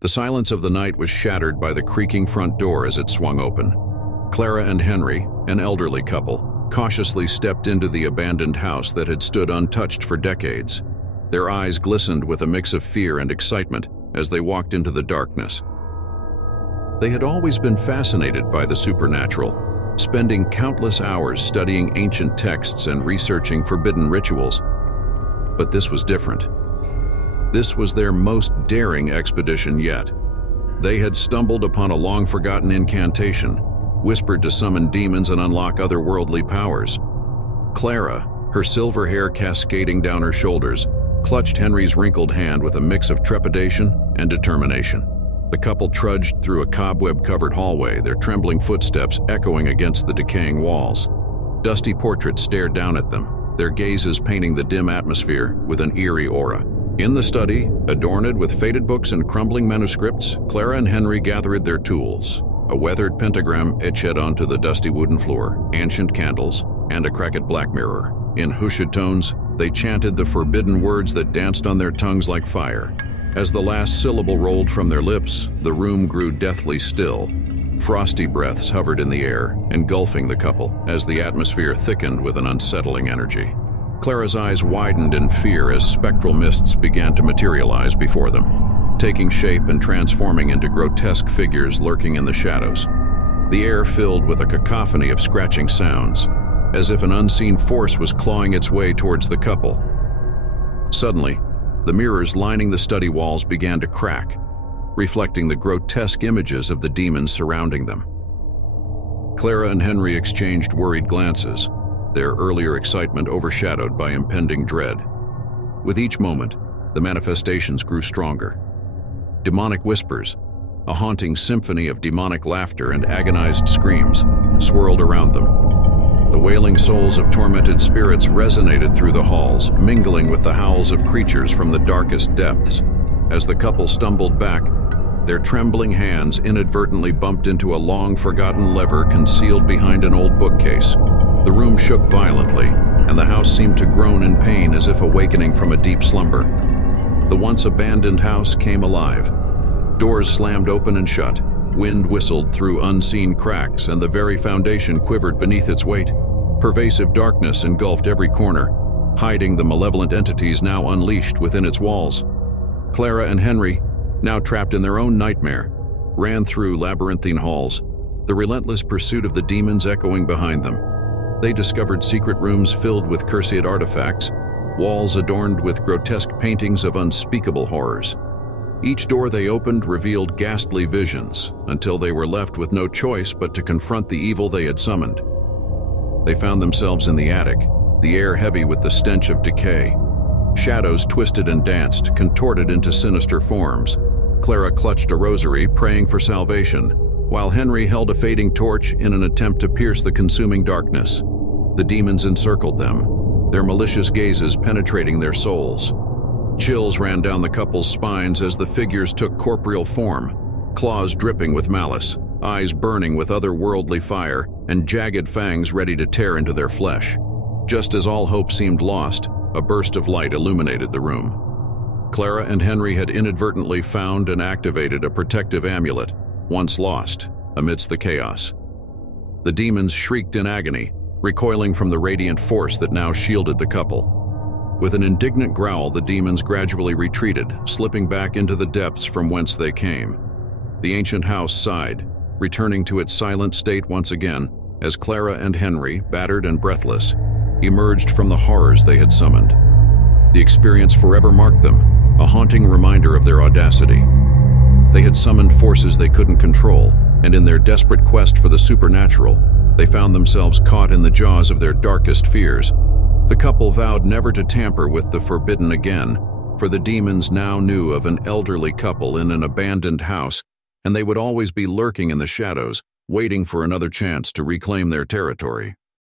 The silence of the night was shattered by the creaking front door as it swung open. Claira and Henry, an elderly couple, cautiously stepped into the abandoned house that had stood untouched for decades. Their eyes glistened with a mix of fear and excitement as they walked into the darkness. They had always been fascinated by the supernatural, spending countless hours studying ancient texts and researching forbidden rituals. But this was different. This was their most daring expedition yet. They had stumbled upon a long-forgotten incantation, whispered to summon demons and unlock otherworldly powers. Claira, her silver hair cascading down her shoulders, clutched Henry's wrinkled hand with a mix of trepidation and determination. The couple trudged through a cobweb-covered hallway, their trembling footsteps echoing against the decaying walls. Dusty portraits stared down at them, their gazes painting the dim atmosphere with an eerie aura. In the study, adorned with faded books and crumbling manuscripts, Claira and Henry gathered their tools: a weathered pentagram etched onto the dusty wooden floor, ancient candles, and a cracked black mirror. In hushed tones, they chanted the forbidden words that danced on their tongues like fire. As the last syllable rolled from their lips, the room grew deathly still. Frosty breaths hovered in the air, engulfing the couple as the atmosphere thickened with an unsettling energy. Claira's eyes widened in fear as spectral mists began to materialize before them, taking shape and transforming into grotesque figures lurking in the shadows. The air filled with a cacophony of scratching sounds, as if an unseen force was clawing its way towards the couple. Suddenly, the mirrors lining the study walls began to crack, reflecting the grotesque images of the demons surrounding them. Claira and Henry exchanged worried glances, their earlier excitement overshadowed by impending dread. With each moment, the manifestations grew stronger. Demonic whispers, a haunting symphony of demonic laughter and agonized screams, swirled around them. The wailing souls of tormented spirits resonated through the halls, mingling with the howls of creatures from the darkest depths. As the couple stumbled back, their trembling hands inadvertently bumped into a long-forgotten lever concealed behind an old bookcase. The room shook violently, and the house seemed to groan in pain as if awakening from a deep slumber. The once abandoned house came alive. Doors slammed open and shut, wind whistled through unseen cracks, and the very foundation quivered beneath its weight. Pervasive darkness engulfed every corner, hiding the malevolent entities now unleashed within its walls. Claira and Henry, now trapped in their own nightmare, ran through labyrinthine halls, the relentless pursuit of the demons echoing behind them. They discovered secret rooms filled with cursed artifacts, walls adorned with grotesque paintings of unspeakable horrors. Each door they opened revealed ghastly visions, until they were left with no choice but to confront the evil they had summoned. They found themselves in the attic, the air heavy with the stench of decay. Shadows twisted and danced, contorted into sinister forms. Claira clutched a rosary, praying for salvation, while Henry held a fading torch in an attempt to pierce the consuming darkness. The demons encircled them, their malicious gazes penetrating their souls. Chills ran down the couple's spines as the figures took corporeal form, claws dripping with malice, eyes burning with otherworldly fire, and jagged fangs ready to tear into their flesh. Just as all hope seemed lost, a burst of light illuminated the room. Claira and Henry had inadvertently found and activated a protective amulet, once lost, amidst the chaos. The demons shrieked in agony, recoiling from the radiant force that now shielded the couple. With an indignant growl, the demons gradually retreated, slipping back into the depths from whence they came. The ancient house sighed, returning to its silent state once again, as Claira and Henry, battered and breathless, emerged from the horrors they had summoned. The experience forever marked them, a haunting reminder of their audacity. They had summoned forces they couldn't control, and in their desperate quest for the supernatural, they found themselves caught in the jaws of their darkest fears. The couple vowed never to tamper with the forbidden again, for the demons now knew of an elderly couple in an abandoned house, and they would always be lurking in the shadows, waiting for another chance to reclaim their territory.